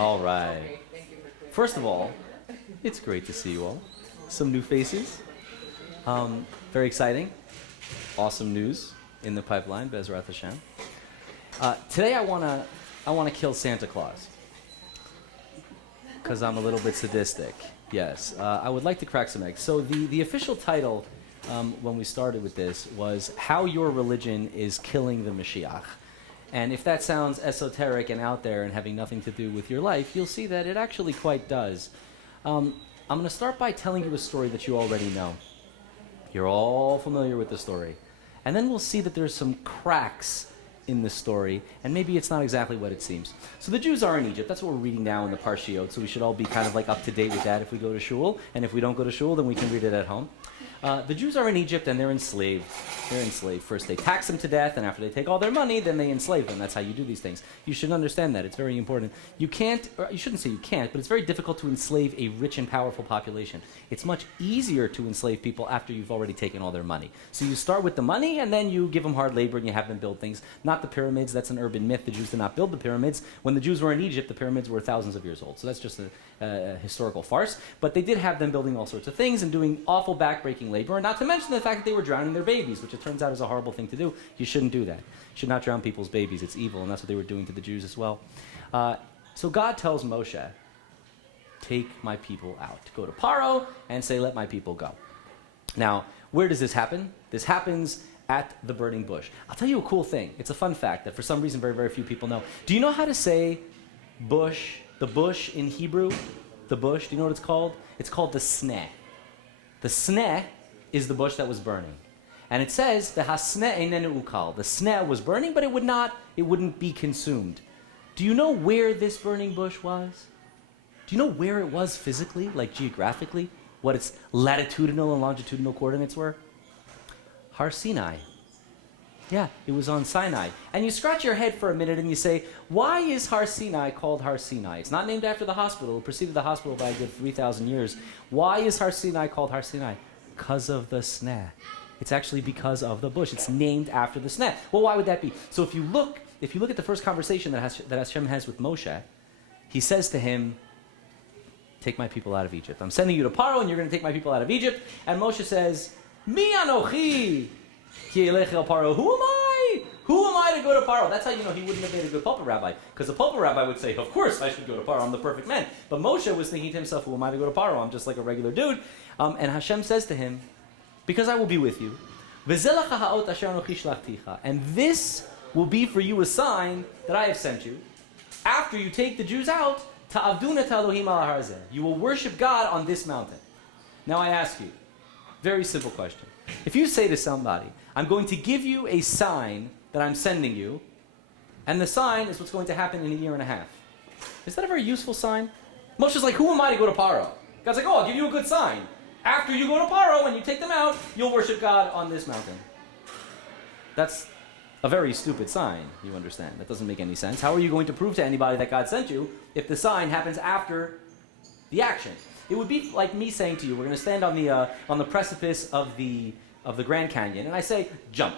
All right. First of all, it's great to see you all. Some new faces. Very exciting. Awesome news in the pipeline, Bezrat Hashem. Today I wanna kill Santa Claus. Because I'm a little bit sadistic. Yes. I would like to crack some eggs. So the official title when we started with this was How Your Religion is Killing the Mashiach. And if that sounds esoteric and out there and having nothing to do with your life, you'll see that it actually quite does. I'm going to start by telling you a story that you already know. You're all familiar with the story. And then we'll see that there's some cracks in the story, and maybe it's not exactly what it seems. So the Jews are in Egypt. That's what we're reading now in the Parshiot, so we should all be kind of like up to date with that if we go to shul. And if we don't go to shul, then we can read it at home. The Jews are in Egypt and they're enslaved. They're enslaved. First they tax them to death, and after they take all their money, then they enslave them. That's how you do these things. You should understand that. It's very important. You can't, or you shouldn't say you can't, but it's very difficult to enslave a rich and powerful population. It's much easier to enslave people after you've already taken all their money. So you start with the money, and then you give them hard labor, and you have them build things. Not the pyramids. That's an urban myth. The Jews did not build the pyramids. When the Jews were in Egypt, the pyramids were thousands of years old. So that's just a historical farce. But they did have them building all sorts of things and doing awful backbreaking labor, and not to mention the fact that they were drowning their babies, which it turns out is a horrible thing to do. You shouldn't do that. You should not drown people's babies. It's evil, and that's what they were doing to the Jews as well. So God tells Moshe, take my people out. Go to Paro and say, let my people go. Now, where does this happen? This happens at the burning bush. I'll tell you a cool thing. It's a fun fact that for some reason very, very few people know. Do you know how to say bush, the bush in Hebrew? The bush, do you know what it's called? It's called the sneh. The sneh is the bush that was burning. And it says, the hasneh einenu ukal. The sneh was burning, but it wouldn't be consumed. Do you know where this burning bush was? Do you know where it was physically, like geographically? What its latitudinal and longitudinal coordinates were? Har Sinai. Yeah, it was on Sinai. And you scratch your head for a minute and you say, why is Har Sinai called Har Sinai? It's not named after the hospital. It preceded the hospital by a good 3,000 years. Why is Har Sinai called Har Sinai? Because of the sneh. It's actually because of the bush. It's named after the sneh. Well, why would that be? So if you look at the first conversation that Hashem has with Moshe, he says to him, take my people out of Egypt. I'm sending you to Paro and you're going to take my people out of Egypt. And Moshe says, Mi anochi ki elech el Paro. Who am I? Who am I to go to Paro? That's how you know he wouldn't have been a good pulpit rabbi. Because a pulpit rabbi would say, of course I should go to Paro. I'm the perfect man. But Moshe was thinking to himself, who am I to go to Paro? I'm just like a regular dude. And Hashem says to him, because I will be with you, and this will be for you a sign that I have sent you. After you take the Jews out, you will worship God on this mountain. Now I ask you, very simple question. If you say to somebody, I'm going to give you a sign that I'm sending you, and the sign is what's going to happen in a year and a half. Is that a very useful sign? Moshe's like, who am I to go to Paro? God's like, oh, I'll give you a good sign. After you go to Paro and you take them out, you'll worship God on this mountain. That's a very stupid sign, you understand. That doesn't make any sense. How are you going to prove to anybody that God sent you if the sign happens after the action? It would be like me saying to you, we're going to stand on the precipice of the Grand Canyon, and I say, jump.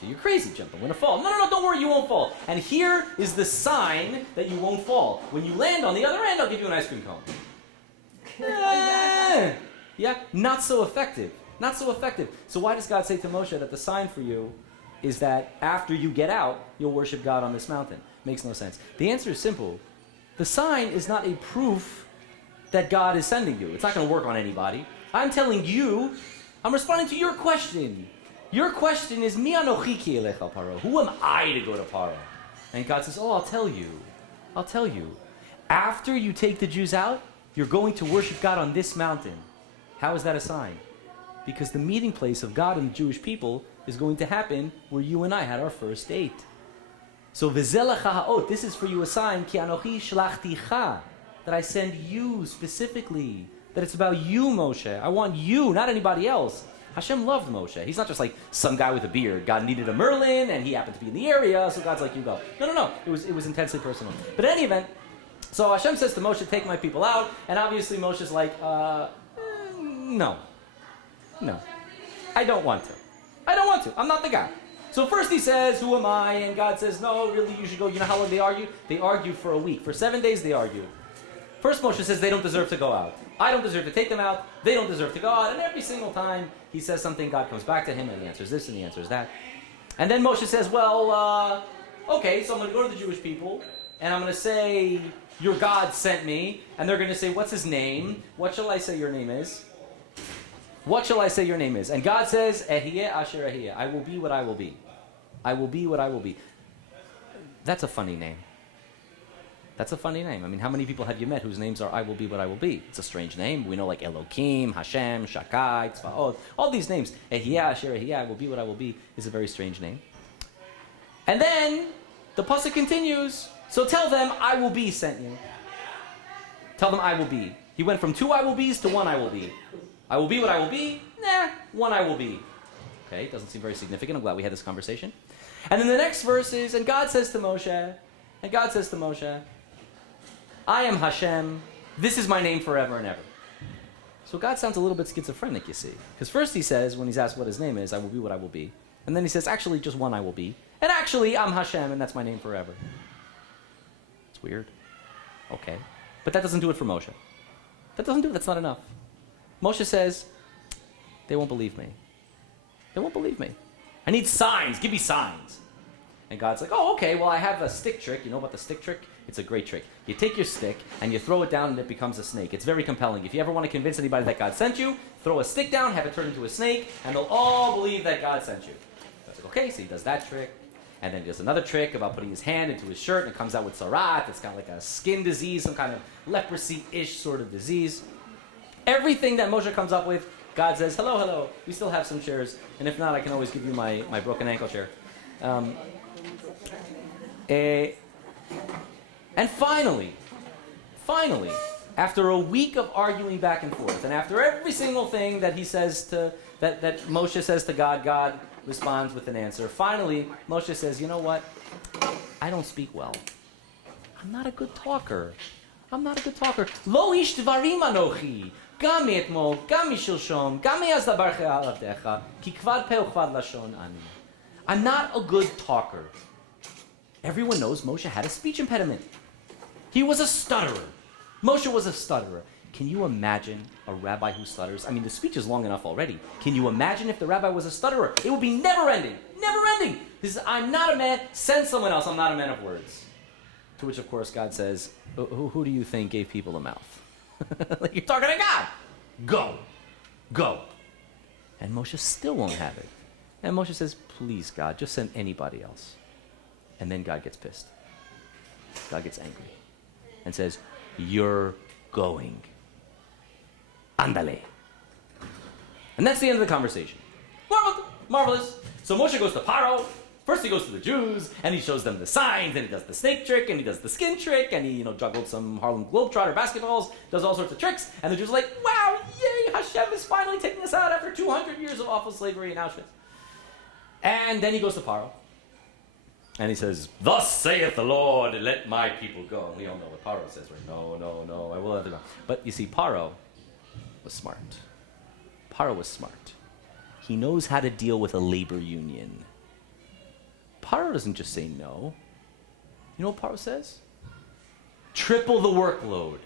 So you're crazy, jump. I'm going to fall. No, don't worry, you won't fall. And here is the sign that you won't fall. When you land on the other end, I'll give you an ice cream cone. Yeah, not so effective. Not so effective. So why does God say to Moshe that the sign for you is that after you get out, you'll worship God on this mountain? Makes no sense. The answer is simple. The sign is not a proof that God is sending you. It's not going to work on anybody. I'm telling you, I'm responding to your question. Your question is, Mi anochi ki elech al Paro. Who am I to go to Paro? And God says, oh, I'll tell you. I'll tell you. After you take the Jews out, you're going to worship God on this mountain. How is that a sign? Because the meeting place of God and the Jewish people is going to happen where you and I had our first date. So, v'zelach ha'ot, this is for you a sign, ki anochi shlachticha, that I send you specifically, that it's about you, Moshe. I want you, not anybody else. Hashem loved Moshe. He's not just like some guy with a beard. God needed a Merlin, and he happened to be in the area, so God's like, you go. No. It was intensely personal. But in any event, so Hashem says to Moshe, take my people out, and obviously Moshe's like, no. I don't want to. I'm not the guy. So first he says, who am I? And God says, no, really, you should go. You know how long they argue? They argue for a week. For 7 days they argue. First Moshe says they don't deserve to go out. I don't deserve to take them out. They don't deserve to go out. And every single time he says something, God comes back to him and he answers this and he answers that. And then Moshe says, well, okay, so I'm going to go to the Jewish people and I'm going to say, your God sent me. And they're going to say, what's his name? What shall I say your name is? What shall I say your name is? And God says, Ehiyeh Asher Ehiyeh. I will be what I will be. I will be what I will be. That's a funny name. That's a funny name. I mean, how many people have you met whose names are I will be what I will be? It's a strange name. We know like Elohim, Hashem, Shakai, Tzvaot, all these names. Ehiyeh Asher Ehiyeh, I will be what I will be, is a very strange name. And then the pasuk continues, so tell them I will be sent you. Tell them I will be. He went from 2 I will be's to 1 I will be. I will be what I will be? Nah, 1 I will be. Okay, doesn't seem very significant. I'm glad we had this conversation. And then the next verse is, and God says to Moshe, I am Hashem. This is my name forever and ever. So God sounds a little bit schizophrenic, you see. Because first he says, when he's asked what his name is, I will be what I will be. And then he says, actually, just 1 I will be. And actually, I'm Hashem, and that's my name forever. It's weird. Okay. But that doesn't do it for Moshe. That's not enough. Moshe says, they won't believe me. They won't believe me. I need signs. Give me signs. And God's like, oh, okay, well, I have a stick trick. You know about the stick trick? It's a great trick. You take your stick and you throw it down and it becomes a snake. It's very compelling. If you ever want to convince anybody that God sent you, throw a stick down, have it turn into a snake, and they'll all believe that God sent you. God's like, okay, so he does that trick. And then he does another trick about putting his hand into his shirt and it comes out with sarat. It's kind of like a skin disease, some kind of leprosy-ish sort of disease. Everything that Moshe comes up with, God says, hello, hello, we still have some chairs. And if not, I can always give you my broken ankle chair. And finally, after a week of arguing back and forth, and after every single thing that he says to, that Moshe says to God, God responds with an answer. Finally, Moshe says, you know what? I don't speak well. I'm not a good talker. Lo ish dvarim anochi. Gam etmol, gam mishilshom, gam miyaz dabarche al avdecha, ki kvad pe ukvad lashon ani. I'm not a good talker. Everyone knows Moshe had a speech impediment. He was a stutterer. Moshe was a stutterer. Can you imagine a rabbi who stutters? I mean, the speech is long enough already. Can you imagine if the rabbi was a stutterer? It would be never-ending. Never-ending. He says, I'm not a man. Send someone else. I'm not a man of words. To which, of course, God says, who do you think gave people a mouth? Like, you're talking to God. Go. And Moshe still won't have it. And Moshe says, please, God, just send anybody else. And then God gets pissed. God gets angry. And says, you're going. Andale. And that's the end of the conversation. Marvelous. So Moshe goes to Paro. First he goes to the Jews, and he shows them the signs, and he does the snake trick, and he does the skin trick, and he, juggled some Harlem Globetrotter basketballs, does all sorts of tricks, and the Jews are like, wow, yay, Hashem is finally taking us out after 200 years of awful slavery in Auschwitz. And then he goes to Paro, and he says, thus saith the Lord, let my people go. And we all know what Paro says, right? No, I will let them go. But you see, Paro was smart. He knows how to deal with a labor union. Paro doesn't just say no. You know what Paro says? Triple the workload.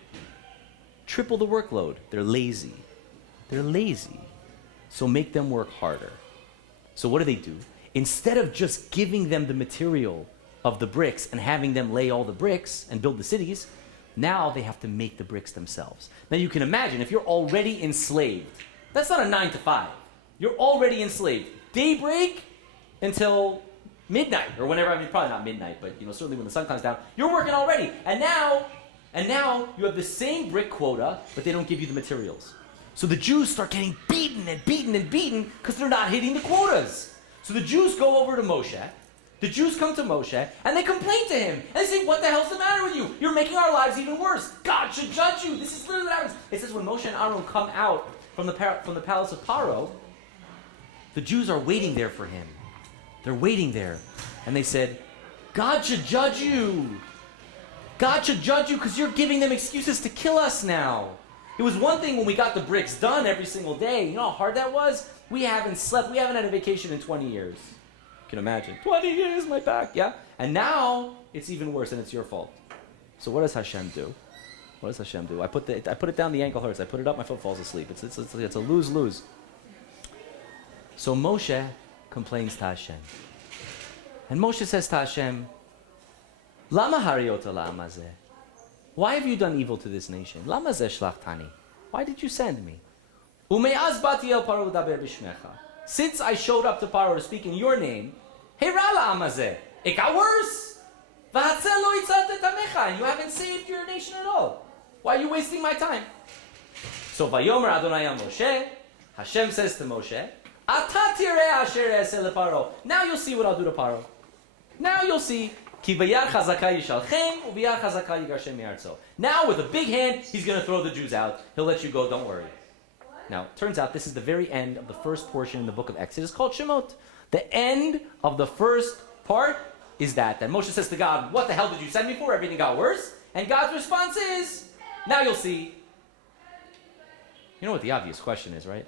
They're lazy. So make them work harder. So what do? Instead of just giving them the material of the bricks and having them lay all the bricks and build the cities, now they have to make the bricks themselves. Now you can imagine if you're already enslaved. That's not a 9 to 5. You're already enslaved. Daybreak until midnight, or whenever, probably not midnight, but certainly when the sun comes down, you're working already. And now you have the same brick quota, but they don't give you the materials. So the Jews start getting beaten because they're not hitting the quotas. So the Jews go over to Moshe. The Jews come to Moshe, and they complain to him. And they say, what the hell's the matter with you? You're making our lives even worse. God should judge you. This is literally what happens. It says when Moshe and Aaron come out from the palace of Paro, the Jews are waiting there for him. They're waiting there. And they said, God should judge you. God should judge you because you're giving them excuses to kill us now. It was one thing when we got the bricks done every single day. You know how hard that was? We haven't slept. We haven't had a vacation in 20 years. can imagine. 20 years, my back, yeah? And now, it's even worse, and it's your fault. So what does Hashem do? What does Hashem do? I put it down, the ankle hurts. I put it up, my foot falls asleep. It's a lose-lose. So Moshe complains to Hashem. And Moshe says to Hashem, Lama hariota la'amazeh? Why have you done evil to this nation? Lama zeh shlachtani? Why did you send me? Ume'az bati el Paro l'daber b'shmecha. Since I showed up to Paro to speak in your name, heira la'amazeh. It got worse. V'hatzel lo yitzat et amecha. And you haven't saved your nation at all. Why are you wasting my time? So Vayomer Adonai el Moshe. Hashem says to Moshe, Ata tireh asher e'aseh leParo. Now you'll see what I'll do to Paro. Now you'll see. Ki v'yad chazaka yishalchem u'v'yad chazaka yigarshem me'artzo. Now with a big hand, he's going to throw the Jews out. He'll let you go, don't worry. Now, turns out this is the very end of the first portion in the book of Exodus called Shemot. The end of the first part is that Moshe says to God, what the hell did you send me for? Everything got worse. And God's response is, now you'll see. You know what the obvious question is, right?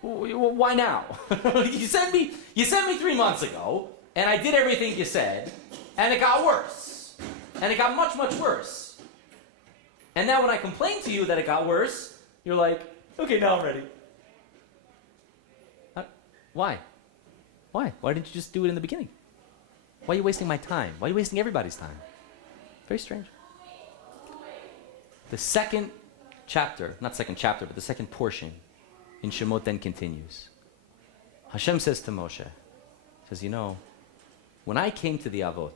Why now? You sent me 3 months ago, and I did everything you said, and it got worse. And it got much, much worse. And now when I complain to you that it got worse, you're like, okay, now I'm ready. Why? Why? Why didn't you just do it in the beginning? Why are you wasting my time? Why are you wasting everybody's time? Very strange. The second chapter, not second chapter, but the second portion in Shemot then continues. Hashem says to Moshe, says, you know, when I came to the Avot,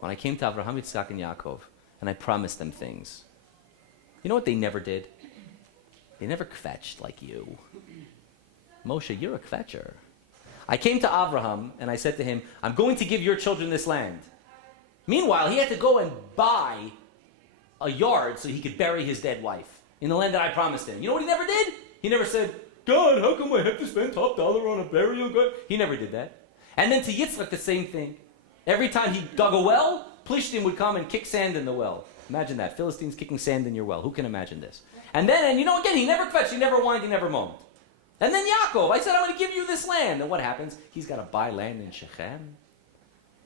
when I came to Avraham, Yitzchak, and Yaakov, and I promised them things, you know what they never did? They never kvetched like you. Moshe, you're a kvetcher. I came to Avraham, and I said to him, I'm going to give your children this land. Meanwhile, he had to go and buy a yard so he could bury his dead wife in the land that I promised him. You know what he never did? He never said, God, how come I have to spend top dollar on a burial? God? He never did that. And then to Yitzchak, the same thing. Every time he dug a well, Plishtim would come and kick sand in the well. Imagine that. Philistines kicking sand in your well. Who can imagine this? And then, you know, again, he never kvetched, he never whined, he never moaned. And then Yaakov, I said, I'm going to give you this land. And what happens? He's got to buy land in Shechem.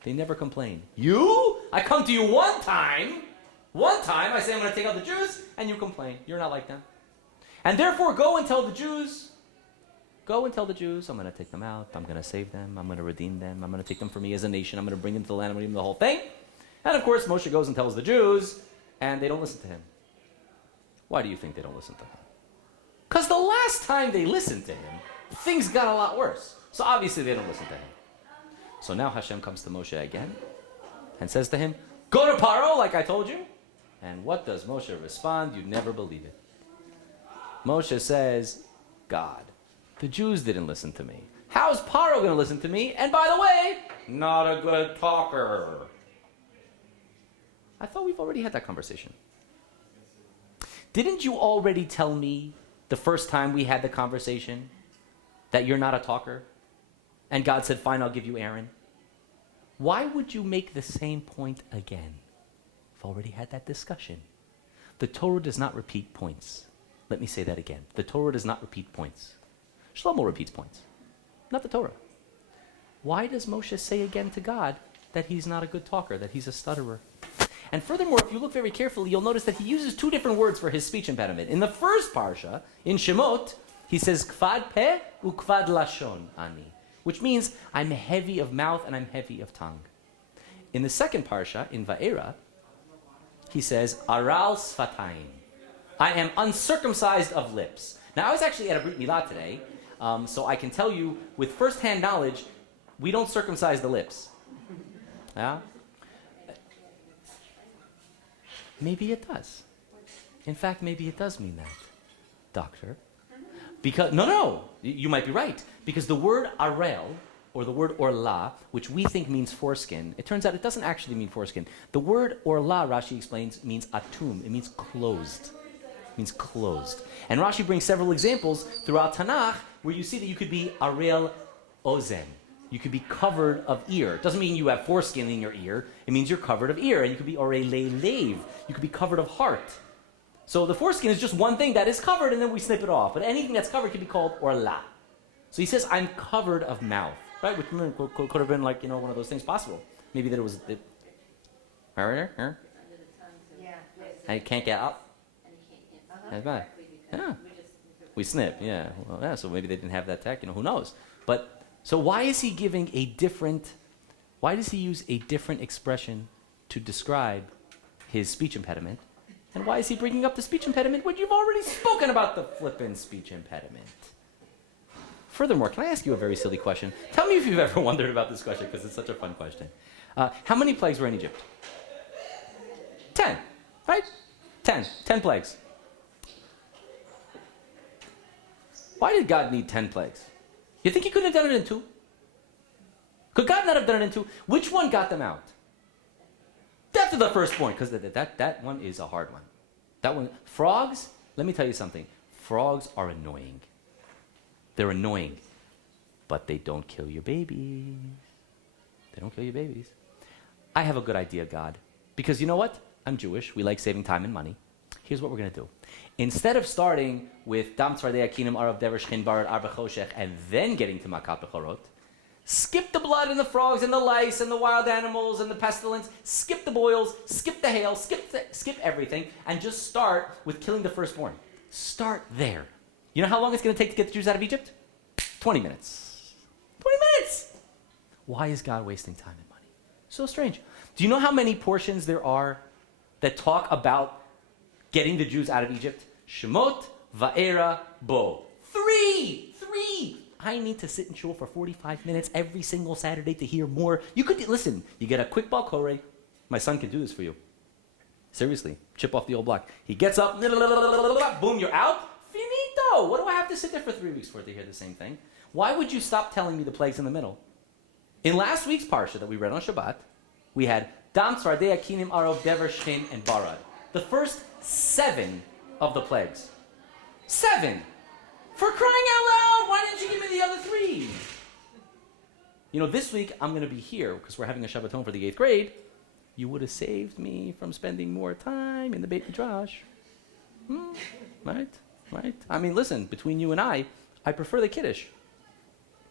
They never complain. You? I come to you one time, I say I'm going to take out the Jews, and you complain. You're not like them. And therefore, go and tell the Jews, I'm going to take them out, I'm going to save them, I'm going to redeem them, I'm going to take them for me as a nation, I'm going to bring them to the land, I'm going to give them the whole thing. And of course, Moshe goes and tells the Jews, and they don't listen to him. Why do you think they don't listen to him? Because the last time they listened to him, things got a lot worse. So obviously they don't listen to him. So now Hashem comes to Moshe again and says to him, go to Paro like I told you. And what does Moshe respond? You'd never believe it. Moshe says, God, the Jews didn't listen to me. How's Paro going to listen to me? And by the way, not a good talker. I thought we've already had that conversation. Didn't you already tell me the first time we had the conversation that you're not a talker? And God said, fine, I'll give you Aaron. Why would you make the same point again? We've already had that discussion. The Torah does not repeat points. Let me say that again. The Torah does not repeat points. Shlomo repeats points, not the Torah. Why does Moshe say again to God that he's not a good talker, that he's a stutterer? And furthermore, if you look very carefully, you'll notice that he uses two different words for his speech impediment. In the first Parsha, in Shemot, he says, Kvad peh ukvad lashon ani, which means I'm heavy of mouth and I'm heavy of tongue. In the second Parsha, in Va'era, he says, Aral sfatayim, I am uncircumcised of lips. Now, I was actually at a Brit Milah today, so I can tell you with first-hand knowledge, we don't circumcise the lips. Yeah? Maybe it does. In fact, maybe it does mean that, doctor. Because, no, you might be right. Because the word arel, or the word orla, which we think means foreskin, it turns out it doesn't actually mean foreskin. The word orla, Rashi explains, means atum. It means closed. It means closed. And Rashi brings several examples throughout Tanakh where you see that you could be arel ozen. You could be covered of ear. It doesn't mean you have foreskin in your ear. It means you're covered of ear. And you could be orele leiv. You could be covered of heart. So the foreskin is just one thing that is covered, and then we snip it off. But anything that's covered can be called orla. So he says, I'm covered of mouth. right? Which could have been like, one of those things possible. Maybe that it was, right here, and you can't get up. That's bad. Yeah. We snip, yeah. Well, yeah, so maybe they didn't have that tech, who knows? But, so why is he why does he use a different expression to describe his speech impediment? And why is he bringing up the speech impediment when you've already spoken about the flippin' speech impediment? Furthermore, can I ask you a very silly question? Tell me if you've ever wondered about this question, because it's such a fun question. How many plagues were in Egypt? 10, right? 10 plagues. Why did God need 10 plagues? You think he couldn't have done it in 2? Could God not have done it in 2? Which one got them out? Death of the firstborn, because that one is a hard one. That one, frogs, let me tell you something. Frogs are annoying. They're annoying, but they don't kill your babies. They don't kill your babies. I have a good idea, God. Because you know what? I'm Jewish. We like saving time and money. Here's what we're going to do. Instead of starting with Dam Tzvardei Akinim Arav Dever Shchin Barat Arba Choshech and then getting to Makat Bechorot, skip the blood and the frogs and the lice and the wild animals and the pestilence, skip the boils, skip the hail, skip everything, and just start with killing the firstborn. Start there. You know how long it's going to take to get the Jews out of Egypt? 20 minutes. 20 minutes! Why is God wasting time and money? So strange. Do you know how many portions there are that talk about getting the Jews out of Egypt? Shemot, Va'era, Bo. Three! I need to sit in shul for 45 minutes every single Saturday to hear more. You could, listen, you get a quick ball koreh. My son can do this for you. Seriously, chip off the old block. He gets up, boom, you're out. Finito! What do I have to sit there for 3 weeks for to hear the same thing? Why would you stop telling me the plagues in the middle? In last week's Parsha that we read on Shabbat, we had Dam, Tzvardei, Akinim, Arov, Dever, Shchin, and Barad. The first 7 of the plagues. 7! For crying out loud, why didn't you give me the other 3? This week I'm going to be here because we're having a Shabbaton for the 8th grade. You would have saved me from spending more time in the Beit Midrash. Right? I mean, listen, between you and I prefer the Kiddush.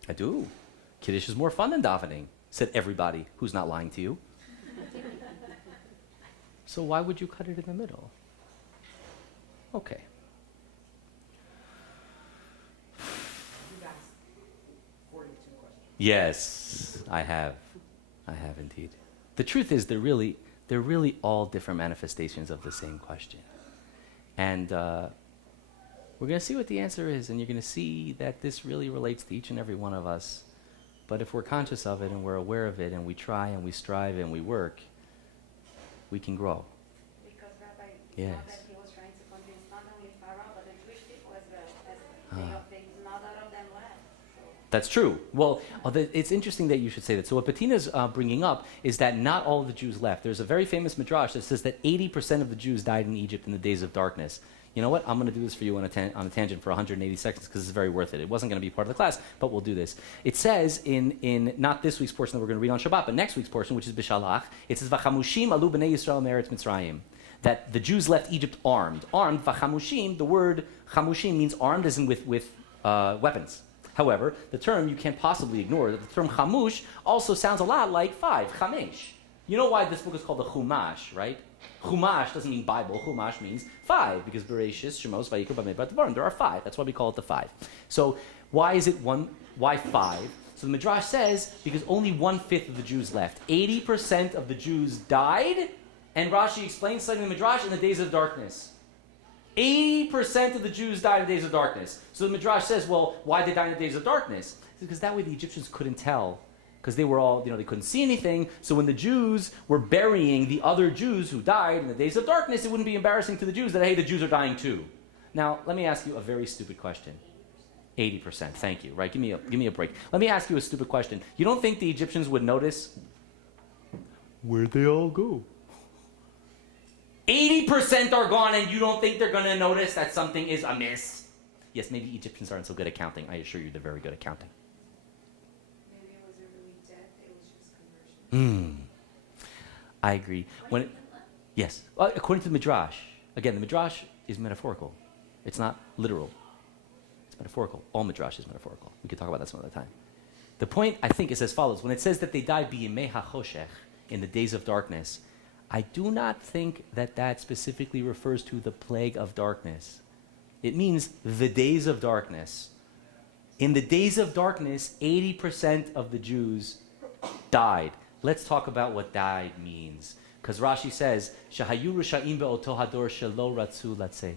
I do. Kiddush is more fun than davening, said everybody who's not lying to you. So why would you cut it in the middle? Okay. Yes, I have indeed. The truth is, they're really all different manifestations of the same question. And we're going to see what the answer is, and you're going to see that this really relates to each and every one of us. But if we're conscious of it, and we're aware of it, and we try, and we strive, and we work, we can grow. Because Rabbi, yes. that he was trying to convince not only Pharaoh, but the Jewish people as well, as they not all of them left. That's true. Well, it's interesting that you should say that. So what Bettina's bringing up is that not all of the Jews left. There's a very famous midrash that says that 80% of the Jews died in Egypt in the days of darkness. You know what? I'm going to do this for you on a tangent for 180 seconds because it's very worth it. It wasn't going to be part of the class, but we'll do this. It says in not this week's portion that we're going to read on Shabbat, but next week's portion, which is Bishalach, it says, V'chamushim alu b'nei Yisrael me'eretz Mitzrayim, that the Jews left Egypt armed. Armed, v'chamushim, the word chamushim means armed as in with weapons. However, the term you can't possibly ignore, that the term chamush also sounds a lot like 5, chamesh. You know why this book is called the Chumash, right? Chumash doesn't mean Bible. Chumash means 5, because Bereshis, Shemos, Vayikra, Bamidbar, Devarim. There are 5. That's why we call it the 5. So why is it 1? Why 5? So the Midrash says because only 1/5 of the Jews left. 80% of the Jews died, and Rashi explains something in the Midrash in the days of darkness. 80% of the Jews died in the days of darkness. So the Midrash says, well, why did they die in the days of darkness? Because that way the Egyptians couldn't tell. Because they were all, they couldn't see anything. So when the Jews were burying the other Jews who died in the days of darkness, it wouldn't be embarrassing to the Jews that, hey, the Jews are dying too. Now, let me ask you a very stupid question. 80%, thank you, right? Give me a break. Let me ask you a stupid question. You don't think the Egyptians would notice? Where'd they all go? 80% are gone, and you don't think they're going to notice that something is amiss? Yes, maybe Egyptians aren't so good at counting. I assure you they're very good at counting. Maybe it was really death, it was just conversion. I agree. Yes, according to the Midrash. Again, the Midrash is metaphorical. It's not literal. It's metaphorical. All Midrash is metaphorical. We could talk about that some other time. The point, I think, is as follows. When it says that they died b'yimei hachoshech, in the days of darkness, I do not think that that specifically refers to the plague of darkness. It means the days of darkness. In the days of darkness, 80% of the Jews died. Let's talk about what died means. Because Rashi says, Shahayu Risha'im be'oto hador shelo ratzu latzet.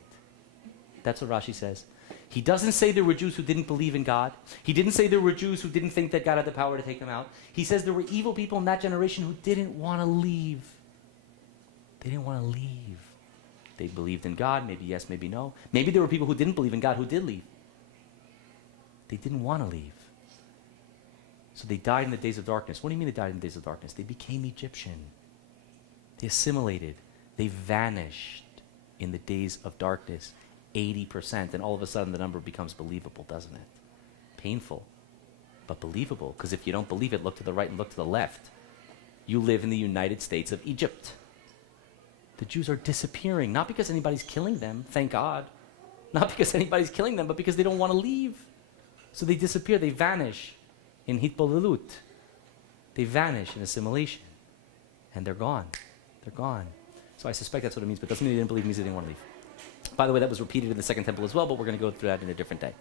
That's what Rashi says. He doesn't say there were Jews who didn't believe in God. He didn't say there were Jews who didn't think that God had the power to take them out. He says there were evil people in that generation who didn't want to leave. They didn't want to leave. They believed in God, maybe yes, maybe no. Maybe there were people who didn't believe in God who did leave. They didn't want to leave. So they died in the days of darkness. What do you mean they died in the days of darkness? They became Egyptian. They assimilated. They vanished in the days of darkness. 80%, and all of a sudden the number becomes believable, doesn't it? Painful, but believable, because if you don't believe it, look to the right and look to the left. You live in the United States of Egypt. The Jews are disappearing, not because anybody's killing them, thank God. Not because anybody's killing them, but because they don't want to leave. So they disappear, they vanish in hitbolalut. They vanish in assimilation. And they're gone. They're gone. So I suspect that's what it means, but doesn't mean they didn't believe, it means they didn't want to leave. By the way, that was repeated in the Second Temple as well, but we're going to go through that in a different day.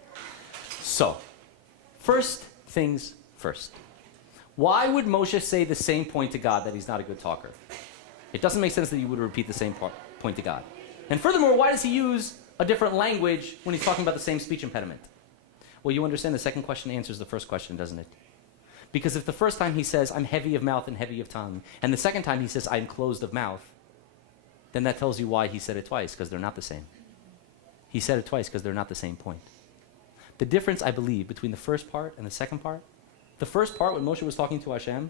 So, first things first. Why would Moshe say the same point to God that he's not a good talker? It doesn't make sense that you would repeat the same point to God. And furthermore, why does he use a different language when he's talking about the same speech impediment? Well, you understand the second question answers the first question, doesn't it? Because if the first time he says, I'm heavy of mouth and heavy of tongue, and the second time he says, I'm closed of mouth, then that tells you why he said it twice, because they're not the same. He said it twice because they're not the same point. The difference, I believe, between the first part and the second part, the first part when Moshe was talking to Hashem,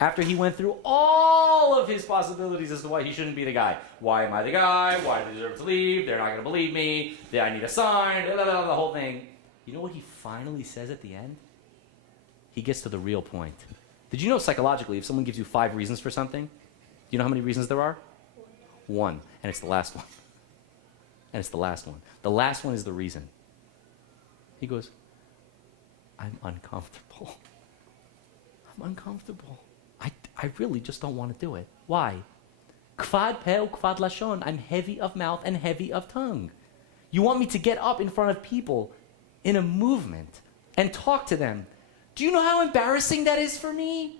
after he went through all of his possibilities as to why he shouldn't be the guy. Why am I the guy? Why do I deserve to leave? They're not going to believe me. I need a sign, the whole thing. You know what he finally says at the end? He gets to the real point. Did you know psychologically, if someone gives you 5 reasons for something, you know how many reasons there are? 1. And it's the last one. And it's the last one. The last one is the reason. He goes, I'm uncomfortable. I'm uncomfortable. I really just don't want to do it. Why? Kvad peh ukvad lashon. I'm heavy of mouth and heavy of tongue. You want me to get up in front of people in a movement and talk to them. Do you know how embarrassing that is for me?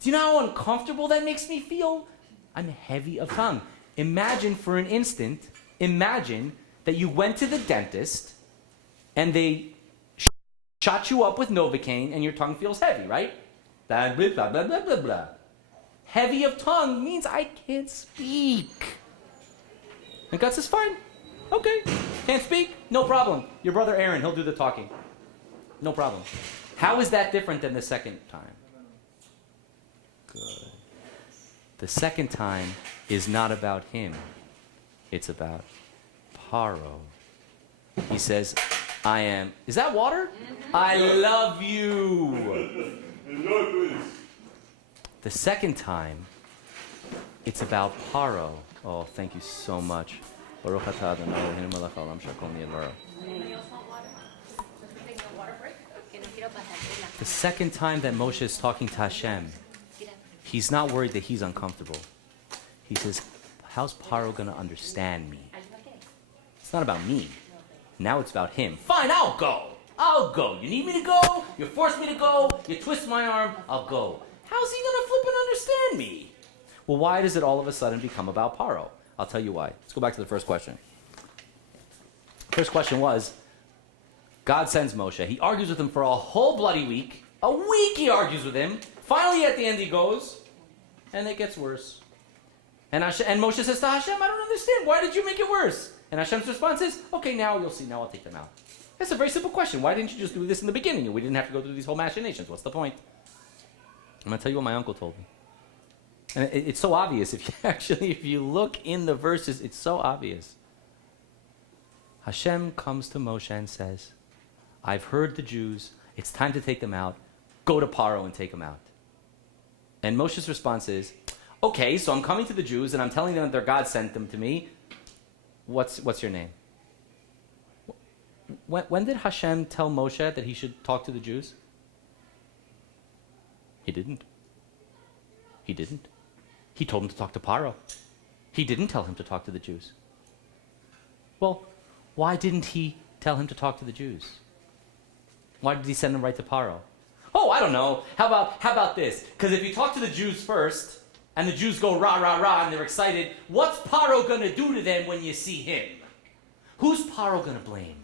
Do you know how uncomfortable that makes me feel? I'm heavy of tongue. Imagine for an instant, imagine that you went to the dentist and they shot you up with Novocaine and your tongue feels heavy, right? Blah, blah, blah, blah, blah, blah, blah. Heavy of tongue means I can't speak. And God says, fine. Okay. Can't speak? No problem. Your brother Aaron, he'll do the talking. No problem. How is that different than the second time? Good. The second time is not about him. It's about Paro. He says, I am... Is that water? I love you. The second time, it's about Paro. Oh, thank you so much. Baruch atah Adonai Eloheinu melech haolam shekol niyeh. The second time that Moshe is talking to Hashem, he's not worried that he's uncomfortable. He says, how's Paro going to understand me? It's not about me. Now it's about him. Fine, I'll go. I'll go. You need me to go? You force me to go? You twist my arm? I'll go. How's he going to flip and understand me? Well, why does it all of a sudden become about Paro? I'll tell you why. Let's go back to the first question. First question was, God sends Moshe. He argues with him for a whole bloody week. A week he argues with him. Finally, at the end, he goes, and it gets worse. And Moshe says to Hashem, I don't understand. Why did you make it worse? And Hashem's response is, okay, now you'll see. Now I'll take them out. That's a very simple question. Why didn't you just do this in the beginning? And we didn't have to go through these whole machinations. What's the point? I'm going to tell you what my uncle told me. And it's so obvious. If you look in the verses, it's so obvious. Hashem comes to Moshe and says, I've heard the Jews. It's time to take them out. Go to Paro and take them out. And Moshe's response is, okay, so I'm coming to the Jews and I'm telling them that their God sent them to me. What's your name? When did Hashem tell Moshe that he should talk to the Jews? He didn't. He didn't. He told him to talk to Paro. He didn't tell him to talk to the Jews. Well, why didn't he tell him to talk to the Jews? Why did he send him right to Paro? Oh, I don't know. How about this? Because if you talk to the Jews first, and the Jews go rah, rah, rah, and they're excited, what's Paro going to do to them when you see him? Who's Paro going to blame?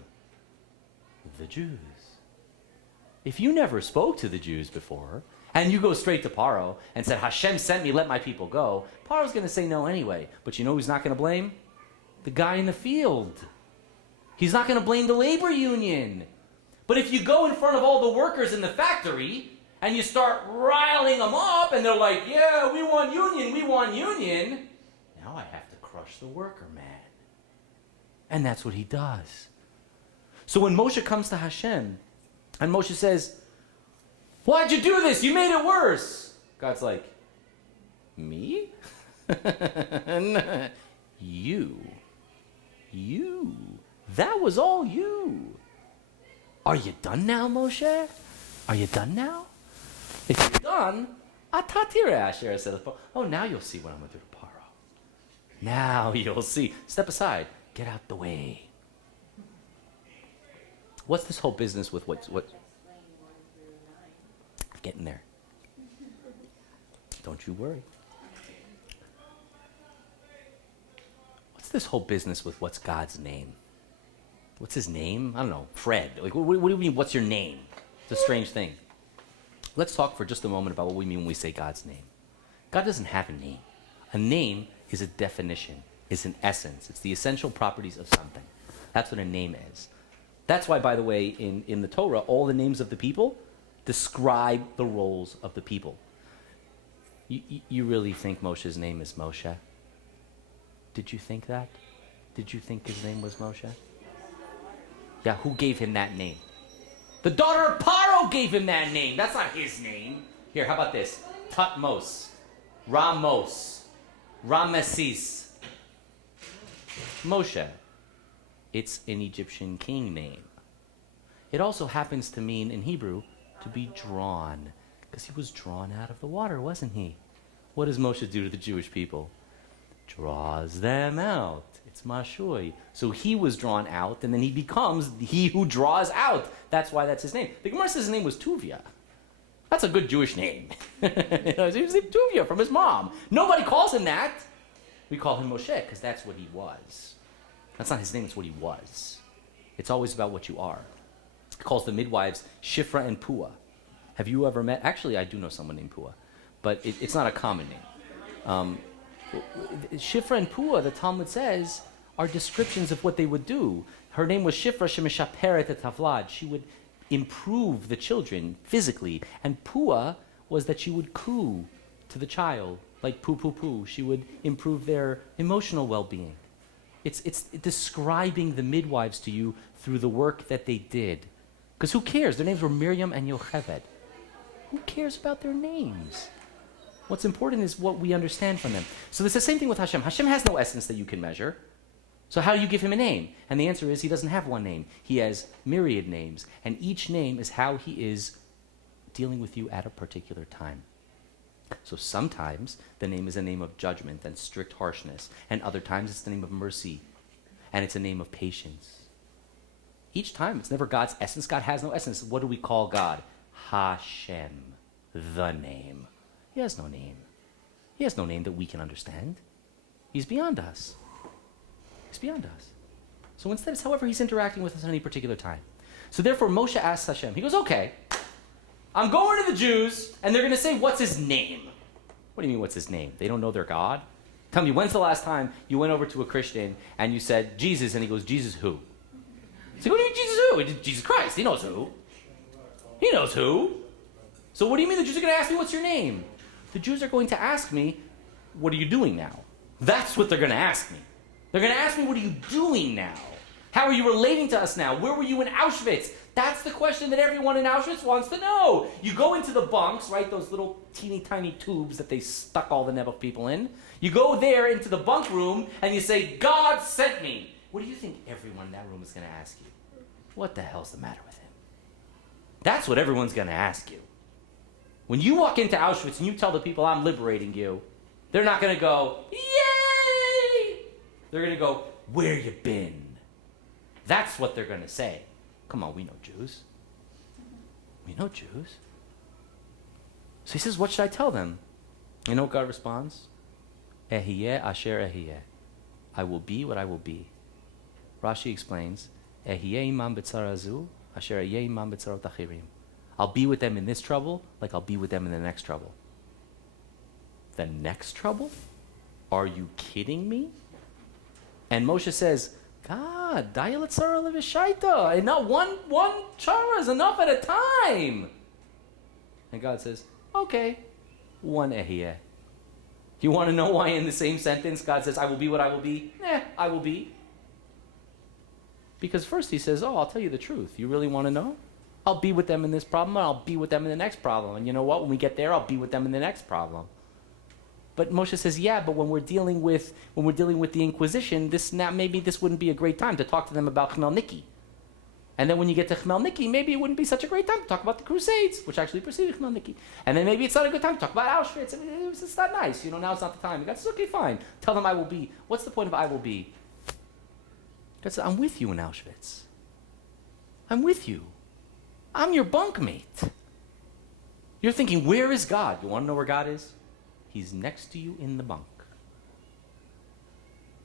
The Jews. If you never spoke to the Jews before, and you go straight to Paro and said, Hashem sent me, let my people go, Paro's going to say no anyway. But you know who's not going to blame? The guy in the field. He's not going to blame the labor union. But if you go in front of all the workers in the factory and you start riling them up and they're like, yeah, we want union, now I have to crush the worker man. And that's what he does. So when Moshe comes to Hashem and Moshe says, why'd you do this? You made it worse. God's like, me? You. That was all you. Are you done now, Moshe? Are you done now? If you're done, oh, now you'll see what I'm going to do to Paro. Now you'll see. Step aside. Get out the way. What's this whole business with what? Getting there. Don't you worry. What's this whole business with what's God's name? What's his name? I don't know. Fred. Like, what do you mean, what's your name? It's a strange thing. Let's talk for just a moment about what we mean when we say God's name. God doesn't have a name. A name is a definition, is an essence. It's the essential properties of something. That's what a name is. That's why, by the way, in the Torah, all the names of the people describe the roles of the people. You really think Moshe's name is Moshe? Did you think that? Did you think his name was Moshe? Yeah, who gave him that name? The daughter of Paro gave him that name. That's not his name. Here, how about this? Tutmos, Ramos, Rameses, Moshe. It's an Egyptian king name. It also happens to mean, in Hebrew, to be drawn. Because he was drawn out of the water, wasn't he? What does Moshe do to the Jewish people? Draws them out. It's Mashui. So he was drawn out, and then he becomes he who draws out. That's why that's his name. The Gemara says his name was Tuvia. That's a good Jewish name. He was Tuvia from his mom. Nobody calls him that. We call him Moshe because that's what he was. That's not his name, it's what he was. It's always about what you are. He calls the midwives Shifra and Pua. Have you ever met? Actually, I do know someone named Pua, but it's not a common name. Shifra and Pua, the Talmud says, are descriptions of what they would do. Her name was Shifra Shemeshaperet et Havlad. She would improve the children physically. And Pua was that she would coo to the child, like poo, poo, poo. She would improve their emotional well-being. It's describing the midwives to you through the work that they did. Because who cares? Their names were Miriam and Yocheved. Who cares about their names? What's important is what we understand from them. So it's the same thing with Hashem. Hashem has no essence that you can measure. So how do you give him a name? And the answer is he doesn't have one name. He has myriad names. And each name is how he is dealing with you at a particular time. So sometimes the name is a name of judgment and strict harshness. And other times it's the name of mercy. And it's a name of patience. Each time it's never God's essence. God has no essence. What do we call God? Hashem, the name. He has no name. He has no name that we can understand. He's beyond us. He's beyond us. So instead, it's however he's interacting with us at any particular time. So therefore, Moshe asks Hashem, he goes, okay, I'm going to the Jews, and they're going to say, what's his name? What do you mean, what's his name? They don't know their God? Tell me, when's the last time you went over to a Christian and you said, Jesus, and he goes, Jesus who? So what do you mean, Jesus who? Jesus Christ. He knows who. He knows who. So what do you mean the Jews are going to ask me, what's your name? The Jews are going to ask me, what are you doing now? That's what they're going to ask me. They're going to ask me, what are you doing now? How are you relating to us now? Where were you in Auschwitz? That's the question that everyone in Auschwitz wants to know. You go into the bunks, right, those little teeny tiny tubes that they stuck all the Nebuch people in. You go there into the bunk room and you say, God sent me. What do you think everyone in that room is going to ask you? What the hell's the matter with him? That's what everyone's going to ask you. When you walk into Auschwitz and you tell the people I'm liberating you, they're not going to go, yay! They're going to go, where you been? That's what they're going to say. Come on, we know Jews. We know Jews. So he says, what should I tell them? You know what God responds? Ehiyeh asher ehiyeh. I will be what I will be. Rashi explains, Ehiyeh imam b'tzara zu, asher ehiyeh imam b'tzarot achirim. I'll be with them in this trouble like I'll be with them in the next trouble. The next trouble? Are you kidding me? And Moshe says, God, dayel tzara levishaita. And not one chara is enough at a time. And God says, okay, one ehiyeh. You want to know why in the same sentence God says, I will be what I will be? I will be. Because first he says, oh, I'll tell you the truth. You really want to know? I'll be with them in this problem, and I'll be with them in the next problem. And you know what? When we get there, I'll be with them in the next problem. But Moshe says, yeah, but when we're dealing with the Inquisition, maybe this wouldn't be a great time to talk to them about Chmelniki. And then when you get to Chmelniki, maybe it wouldn't be such a great time to talk about the Crusades, which actually preceded Chmelniki. And then maybe it's not a good time to talk about Auschwitz. I mean, it's not nice. Now it's not the time. God says, okay, fine. Tell them I will be. What's the point of I will be? God says, I'm with you in Auschwitz. I'm with you. I'm your bunkmate. You're thinking, where is God? You want to know where God is? He's next to you in the bunk.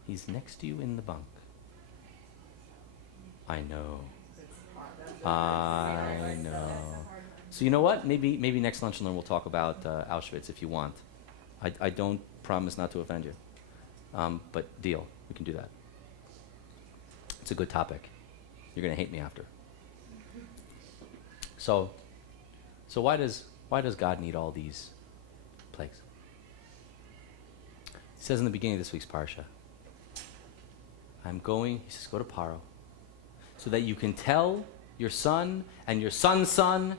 He's next to you in the bunk. I know. I know. So you know what? Maybe next lunch and learn we'll talk about Auschwitz if you want. I don't promise not to offend you. But deal. We can do that. It's a good topic. You're going to hate me after. So why does God need all these plagues? He says in the beginning of this week's Parsha, he says, go to Paro, so that you can tell your son and your son's son,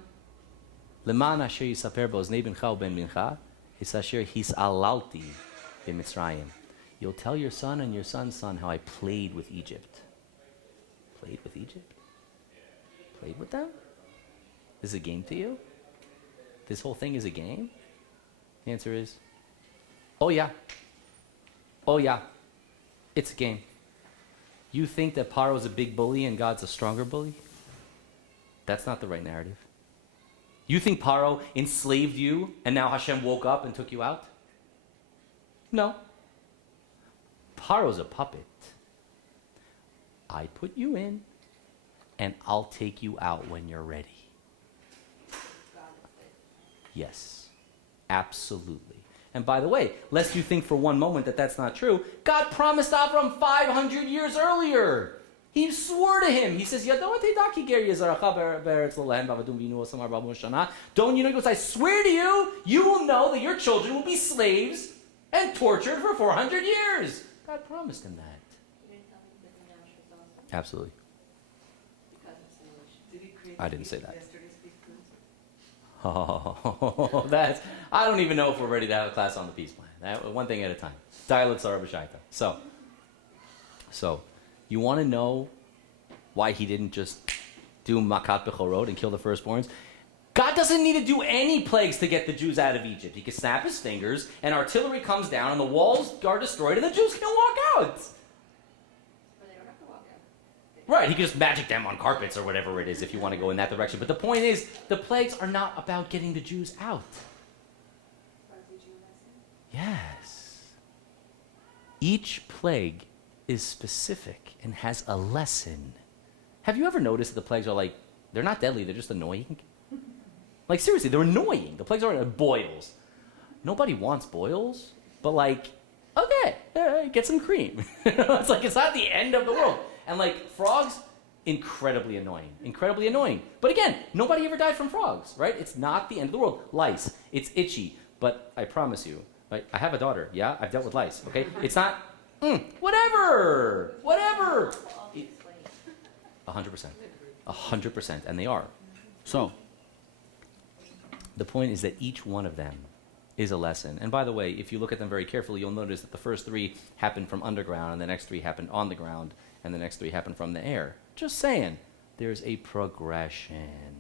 Leman asher yisaper bo'oznei bincha uben bincha, es asher hisalalti b'Mitzrayim. You'll tell your son and your son's son how I played with Egypt. Played with Egypt? Played with them? This is a game to you? This whole thing is a game? The answer is, oh yeah. Oh yeah. It's a game. You think that Paro's a big bully and God's a stronger bully? That's not the right narrative. You think Paro enslaved you and now Hashem woke up and took you out? No. Paro's a puppet. I put you in and I'll take you out when you're ready. Yes, absolutely. And by the way, lest you think for one moment that that's not true, God promised Avram 500 years earlier. He swore to him. He says, don't you know, he goes, I swear to you, you will know that your children will be slaves and tortured for 400 years. God promised him that. Absolutely. I didn't say that. Oh, I don't even know if we're ready to have a class on the peace plan. One thing at a time. Dialogues are b'shaita. So, you want to know why he didn't just do Makat Bechorot and kill the firstborns? God doesn't need to do any plagues to get the Jews out of Egypt. He can snap his fingers, and artillery comes down, and the walls are destroyed, and the Jews can walk out. Right, he can just magic them on carpets or whatever it is if you want to go in that direction. But the point is, the plagues are not about getting the Jews out. Yes. Each plague is specific and has a lesson. Have you ever noticed that the plagues are they're not deadly, they're just annoying? Seriously, they're annoying. The plagues aren't boils. Nobody wants boils, but okay, get some cream. It's not the end of the world. And frogs, incredibly annoying. Incredibly annoying. But again, nobody ever died from frogs, right? It's not the end of the world. Lice, it's itchy. But I promise you, I have a daughter, yeah? I've dealt with lice, okay? It's not, whatever. 100%. 100%, and they are. So, the point is that each one of them is a lesson. And by the way, if you look at them very carefully, you'll notice that the first 3 happened from underground, and the next 3 happened on the ground, and the next 3 happen from the air. Just saying, there's a progression.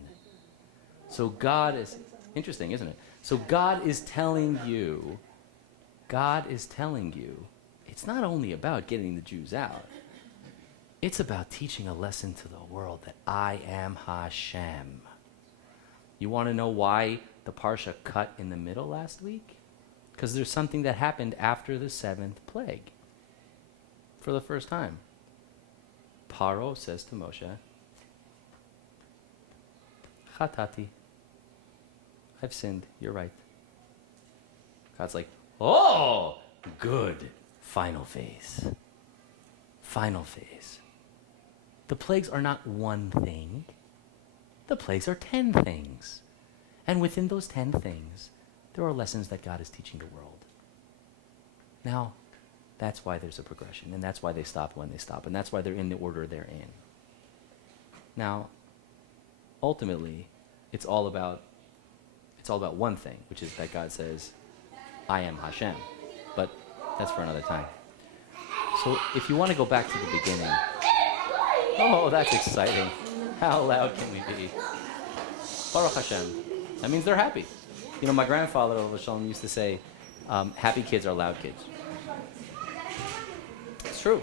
So God is, interesting, isn't it? So God is telling you, it's not only about getting the Jews out. It's about teaching a lesson to the world that I am Hashem. You want to know why the Parsha cut in the middle last week? Because there's something that happened after the 7th plague. For the first time. Paro says to Moshe, Chatati. I've sinned. You're right. God's like, oh, good. Final phase. Final phase. The plagues are not one thing. The plagues are 10 things. And within those 10 things, there are lessons that God is teaching the world. Now, that's why there's a progression, and that's why they stop when they stop, and that's why they're in the order they're in. Now, ultimately, it's all about one thing, which is that God says, I am Hashem. But that's for another time. So if you want to go back to the beginning, oh, that's exciting. How loud can we be? Baruch Hashem. That means they're happy. You know, my grandfather, Shalom, used to say, happy kids are loud kids. It's true.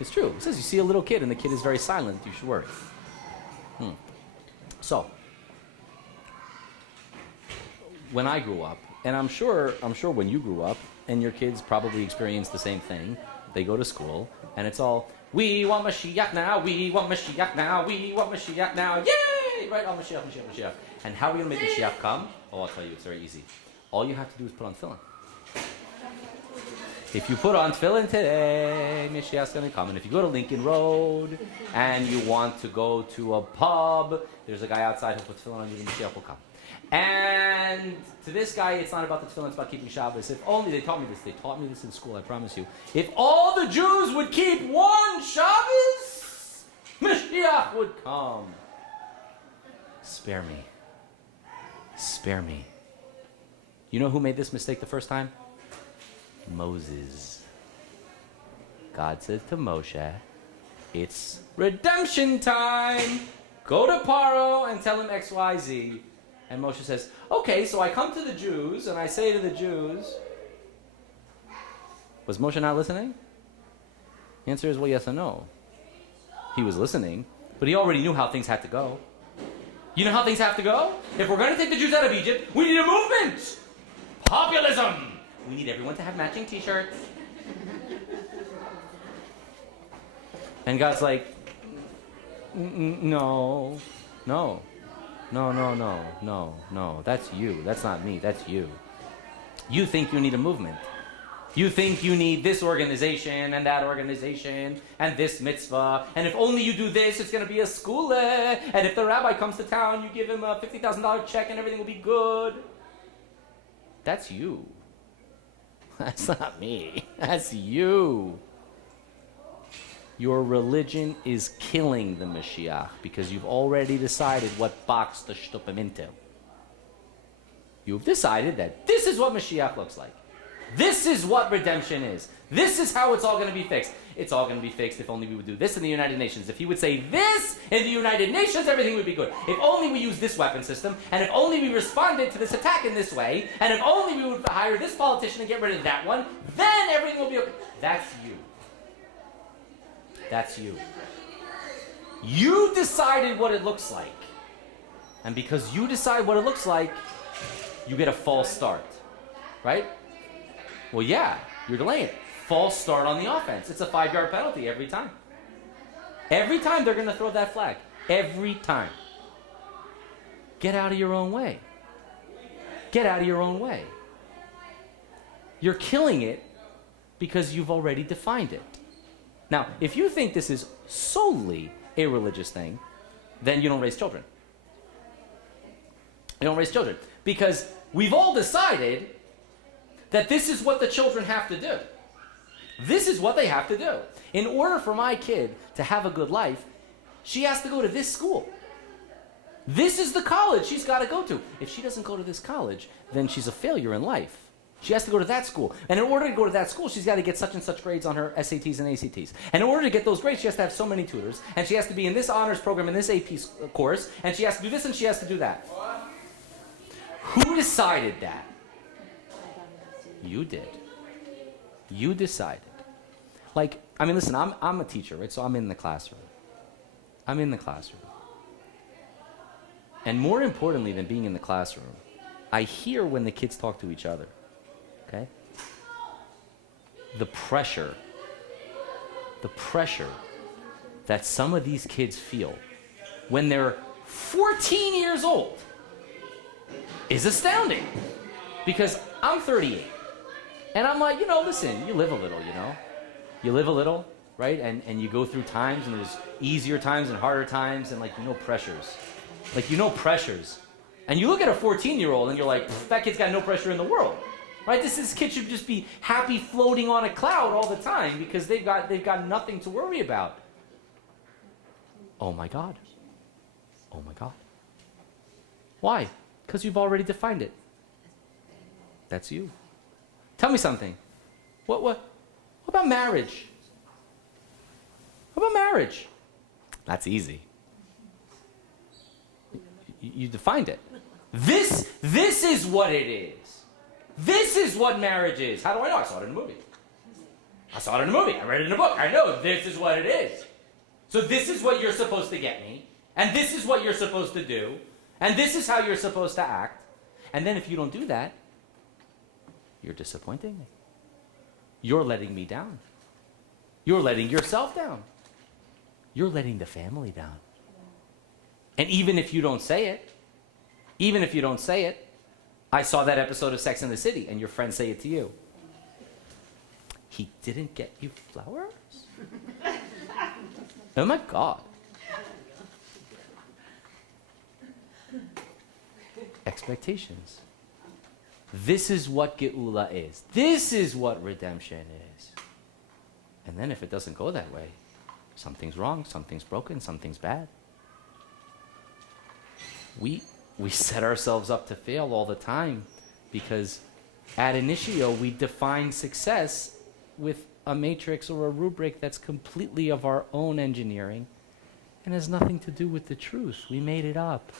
It's true. It says you see a little kid and the kid is very silent, you should worry. So, when I grew up, and I'm sure when you grew up, and your kids probably experienced the same thing, they go to school, and it's all, we want Mashiach now, we want Mashiach now, we want Mashiach now, yay! Right? Oh, Mashiach, Mashiach, Mashiach. And how are we going to make Mashiach come? Oh, I'll tell you, it's very easy. All you have to do is put on tefillin. If you put on tefillin today, Mashiach's going to come. And if you go to Lincoln Road, and you want to go to a pub, there's a guy outside who puts tefillin on you, and Mashiach will come. And to this guy, it's not about the tefillin, it's about keeping Shabbos. If only, they taught me this in school, I promise you. If all the Jews would keep one Shabbos, Mashiach would come. Spare me. Spare me. You know who made this mistake the first time? Moses. God says to Moshe, it's redemption time. Go to Paro and tell him X, Y, Z. And Moshe says, okay, so I come to the Jews and I say to the Jews, was Moshe not listening? The answer is, well, yes and no. He was listening, but he already knew how things had to go. You know how things have to go? If we're going to take the Jews out of Egypt, we need a movement. Populism. We need everyone to have matching t-shirts. And God's like, no. That's you. That's not me. That's you. You think you need a movement. You think you need this organization and that organization and this mitzvah. And if only you do this, it's going to be a skule. And if the rabbi comes to town, you give him a $50,000 check and everything will be good. That's you. That's not me. That's you. Your religion is killing the Mashiach because you've already decided what box to shtup him into. You've decided that this is what Mashiach looks like. This is what redemption is. This is how it's all going to be fixed. It's all going to be fixed if only we would do this in the United Nations. If he would say this in the United Nations, everything would be good. If only we use this weapon system, and if only we responded to this attack in this way, and if only we would hire this politician and get rid of that one, then everything will be okay. That's you. That's you. You decided what it looks like. And because you decide what it looks like, you get a false start. Right? Well, yeah, you're delaying it. False start on the offense. It's a 5-yard penalty every time. Every time they're going to throw that flag. Every time. Get out of your own way. Get out of your own way. You're killing it because you've already defined it. Now, if you think this is solely a religious thing, then you don't raise children. You don't raise children. Because we've all decided that this is what the children have to do. This is what they have to do. In order for my kid to have a good life, she has to go to this school. This is the college she's got to go to. If she doesn't go to this college, then she's a failure in life. She has to go to that school. And in order to go to that school, she's got to get such and such grades on her SATs and ACTs. And in order to get those grades, she has to have so many tutors. And she has to be in this honors program, in this AP course. And she has to do this and she has to do that. Who decided that? You did. You decided. Like, I mean, listen, I'm a teacher, right? So I'm in the classroom. I'm in the classroom. And more importantly than being in the classroom, I hear when the kids talk to each other, okay? The pressure that some of these kids feel when they're 14 years old is astounding. Because I'm 38. And I'm like, listen, you live a little, You live a little, right? And you go through times, and there's easier times and harder times, and pressures. Pressures. And you look at a 14-year-old and you're like, that kid's got no pressure in the world. Right? This kid should just be happy floating on a cloud all the time because they've got nothing to worry about. Oh my God. Oh my God. Why? Because you've already defined it. That's you. Tell me something. What about marriage? What about marriage? That's easy. You defined it. This is what it is. This is what marriage is. How do I know? I saw it in a movie. I read it in a book. I know this is what it is. So this is what you're supposed to get me. And this is what you're supposed to do. And this is how you're supposed to act. And then if you don't do that, you're disappointing me. You're letting me down. You're letting yourself down. You're letting the family down. And even if you don't say it, I saw that episode of Sex and the City, and your friends say it to you. He didn't get you flowers? Oh my God. Expectations. This is what Geula is. This is what redemption is. And then if it doesn't go that way, something's wrong, something's broken, something's bad. We set ourselves up to fail all the time because at initio we define success with a matrix or a rubric that's completely of our own engineering and has nothing to do with the truth. We made it up.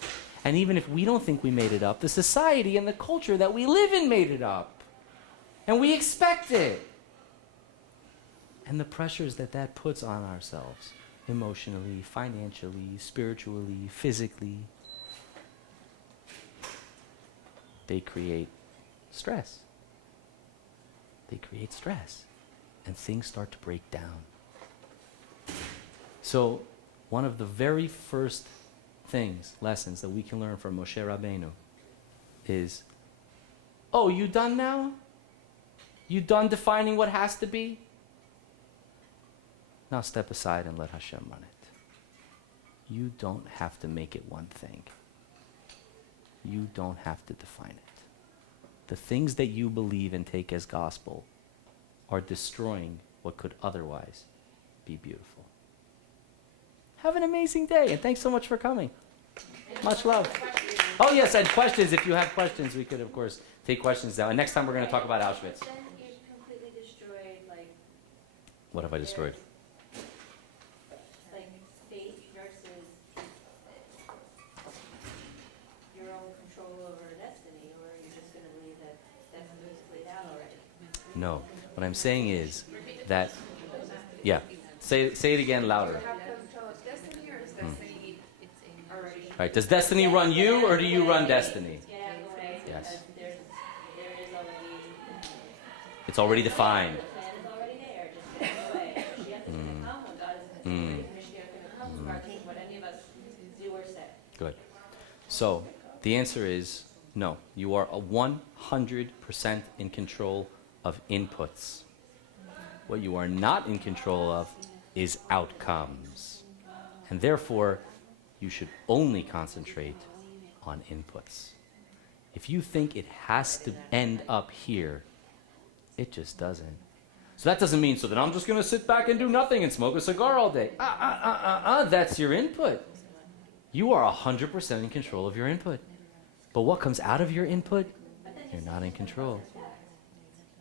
And even if we don't think we made it up, the society and the culture that we live in made it up. And we expect it. And the pressures that puts on ourselves, emotionally, financially, spiritually, physically, they create stress. They create stress. And things start to break down. So, one of the very first lessons that we can learn from Moshe Rabbeinu is, oh, you done now? You done defining what has to be? Now step aside and let Hashem run it. You don't have to make it one thing. You don't have to define it. The things that you believe and take as gospel are destroying what could otherwise be beautiful. Have an amazing day, and thanks so much for coming. Much love. Oh yes, and questions. If you have questions, we could, of course, take questions now. And next time we're going to talk about Auschwitz. Then you completely destroyed, What have I destroyed? Fate versus your own control over destiny, or are you just going to believe that destiny is played out already? No. What I'm saying is that, yeah. Say it again louder. Right. Does destiny run you, or do you run destiny? Yes. There is already. It's already defined. The plan is already there. Just get away. Mashiach is going to come when God is going to come. Mashiach is going to come regardless of what any of us do or say. Good. So the answer is no. You are 100% in control of inputs. What you are not in control of is outcomes. And therefore, you should only concentrate on inputs. If you think it has to end up here, it just doesn't. So that doesn't mean, so then I'm just going to sit back and do nothing and smoke a cigar all day. That's your input. You are 100% in control of your input. But what comes out of your input, you're not in control.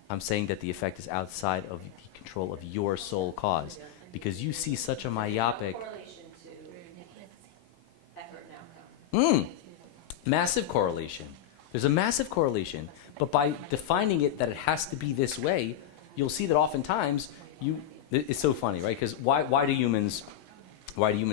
I'm saying that the effect is outside of the control of your soul cause. Because you see such a myopic... Correlation to effort and outcome. Massive correlation. There's a massive correlation, but by defining it that it has to be this way, you'll see that oftentimes it's so funny, right? Because why do humans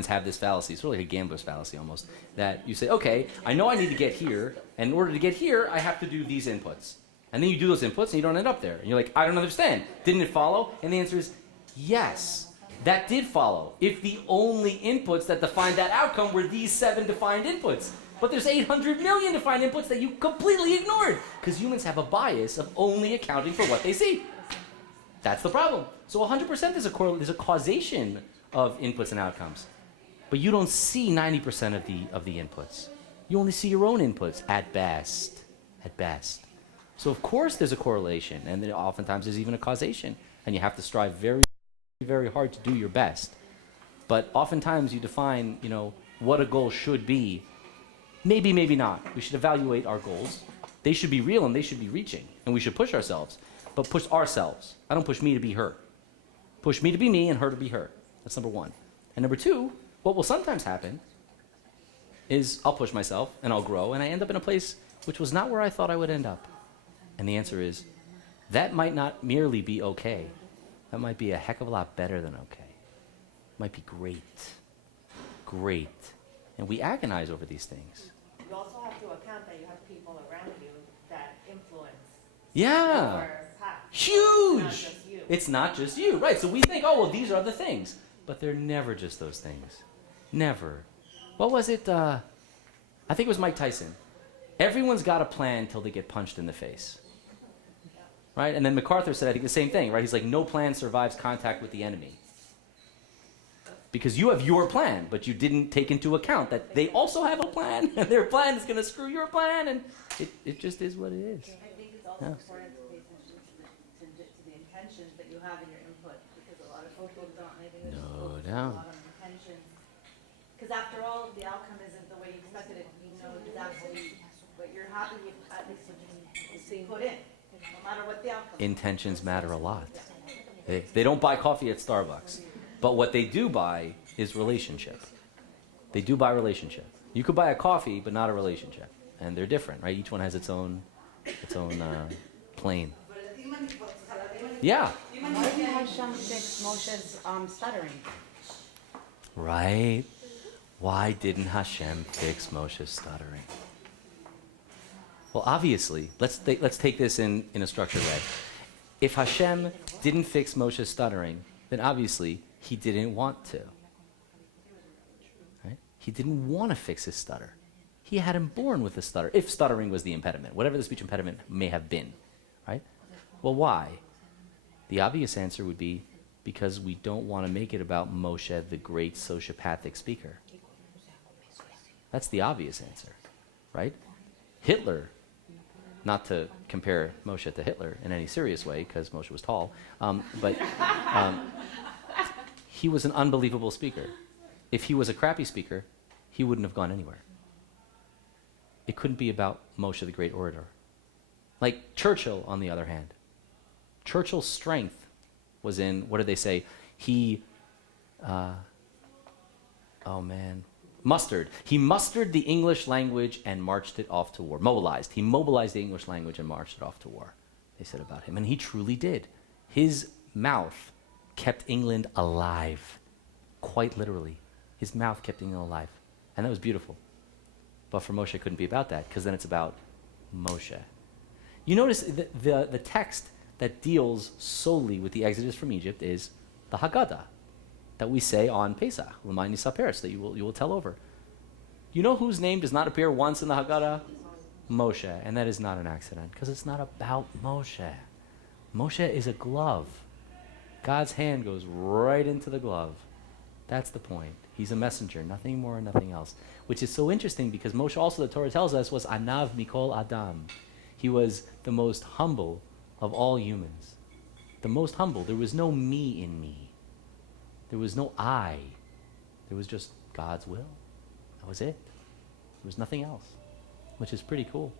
have this fallacy? It's really like a gambler's fallacy almost. That you say, okay, I know I need to get here, and in order to get here, I have to do these inputs. And then you do those inputs, and you don't end up there. And you're like, I don't understand. Didn't it follow? And the answer is, yes, that did follow. If the only inputs that defined that outcome were these 7 defined inputs. But there's 800 million defined inputs that you completely ignored. Because humans have a bias of only accounting for what they see. That's the problem. So 100% there's a causation of inputs and outcomes. But you don't see 90% of the inputs. You only see your own inputs at best. At best. So of course there's a correlation, and then oftentimes there's even a causation. And you have to strive very, very hard to do your best. But oftentimes you define, what a goal should be. Maybe, maybe not. We should evaluate our goals. They should be real and they should be reaching. And we should push ourselves. But push ourselves. I don't push me to be her. Push me to be me and her to be her. That's number one. And number two, what will sometimes happen is I'll push myself and I'll grow and I end up in a place which was not where I thought I would end up. And the answer is, that might not merely be okay. That might be a heck of a lot better than okay. Might be great. Great. And we agonize over these things. You also have to account that you have people around you that influence Yeah. your path. Huge. It's not just you. It's not just you. Right. So we think, oh, well, these are the things. But they're never just those things. Never. What was it? I think it was Mike Tyson. Everyone's got a plan till they get punched in the face. Right? And then MacArthur said, I think, the same thing, right? He's like, no plan survives contact with the enemy. Because you have your plan, but you didn't take into account that they also have a plan, and their plan is going to screw your plan, and it just is what it is. I think it's also important to pay attention to the intentions that you have in your input, because a lot of people don't. I think there's No a doubt. lot of intentions. Because after all, the outcome isn't the way you expected it. You know exactly, but you're happy with at least what you put in, no matter what the outcome. Intentions matter a lot. They don't buy coffee at Starbucks. But what they do buy is relationship. They do buy relationship. You could buy a coffee, but not a relationship. And they're different, right? Each one has its own plane. Yeah. Why did Hashem fix Moshe's stuttering? Right? Why didn't Hashem fix Moshe's stuttering? Well, obviously, let's take this in a structured way. If Hashem didn't fix Moshe's stuttering, then obviously he didn't want to. Right? He didn't want to fix his stutter. He had him born with a stutter, if stuttering was the impediment, whatever the speech impediment may have been. Right? Well, why? The obvious answer would be because we don't want to make it about Moshe, the great sociopathic speaker. That's the obvious answer. Right? Hitler, not to compare Moshe to Hitler in any serious way, because Moshe was tall, but he was an unbelievable speaker. If he was a crappy speaker, he wouldn't have gone anywhere. It couldn't be about Moshe, the great orator. Like Churchill, on the other hand. Churchill's strength was in, what did they say? He mustered. He mustered the English language and marched it off to war. Mobilized. He mobilized the English language and marched it off to war, they said about him. And he truly did. His mouth kept England alive. Quite literally. His mouth kept England alive. And that was beautiful. But for Moshe, it couldn't be about that, because then it's about Moshe. You notice the text that deals solely with the Exodus from Egypt is the Haggadah that we say on Pesach, L'may Nisaperes, that you will tell over. You know whose name does not appear once in the Haggadah? Moshe. And that is not an accident, because it's not about Moshe. Moshe is a glove. God's hand goes right into the glove. That's the point. He's a messenger, nothing more and nothing else. Which is so interesting, because Moshe also, the Torah tells us, was Anav Mikol Adam. He was the most humble of all humans. The most humble. There was no me in me. There was no I. There was just God's will. That was it. There was nothing else, which is pretty cool.